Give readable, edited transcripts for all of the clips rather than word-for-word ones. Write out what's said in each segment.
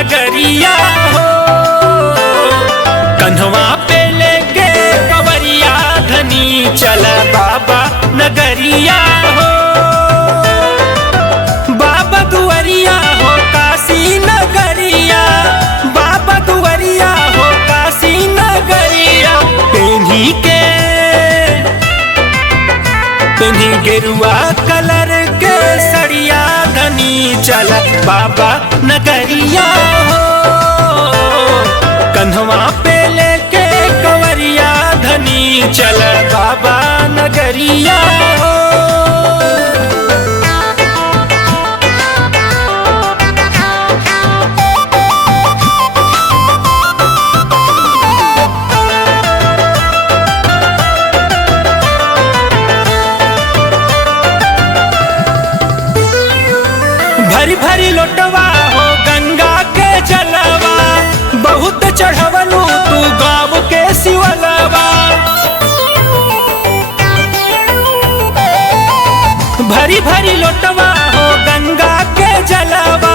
नगरिया हो। कन्हवा पे लेके कवरिया धनी चल बाबा नगरिया हो। बाबा दुआरिया हो काशी नगरिया, बाबा दुआरिया हो काशी नगरिया। पेन्ही गेरुआ कलर के सड़िया धनी चल बाबा नगरिया हो। कन्हवा पे लेके कवरिया धनी चल बाबा नगरिया हो। भरी भरी लोटवा हो गंगा के जलवा, बहुत चढ़वलू तू गाँव के शिवलवा। भरी भरी लोटवा हो गंगा के जलवा,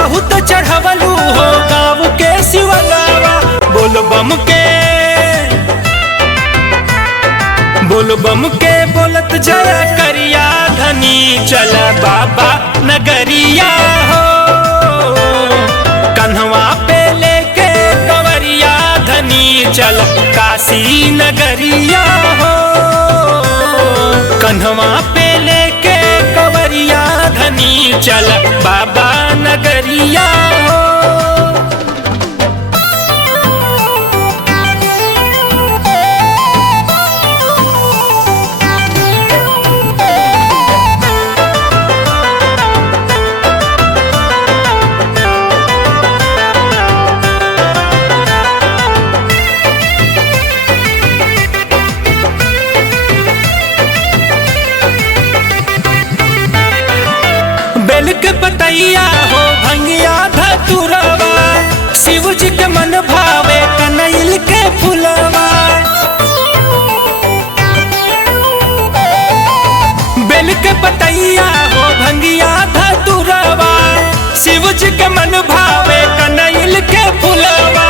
बहुत चढ़वलू हो गाँव के शिवलवा। बोल बम के बोलत जय करिया धनी चल बाबा नगरिया हो। कन्हवा पे लेके कवरिया धनी चल काशी नगरिया हो। कन्हवा पे लेके कवरिया धनी चल बाबा नगरिया हो। बेल के पतैया हो भंगिया धतुरवा, शिव जी के मन भावे कनैल के फुलवा। बेल के पतैया हो भंगिया धतुरवा, शिव जी के मन भावे कनैल के फुलवा।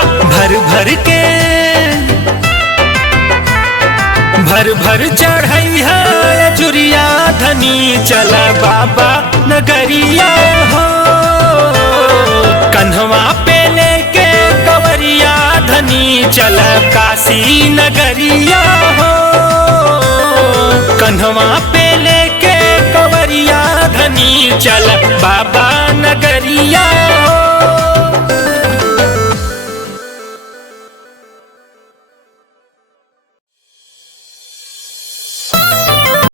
भर भर चढ़ई है चुरिया धनी चल बाबा नगरिया हो। कन्हवा पे लेके कवरिया धनी चल काशी नगरिया हो। कन्हवा पे लेके कवरिया धनी चल बाबा नगरिया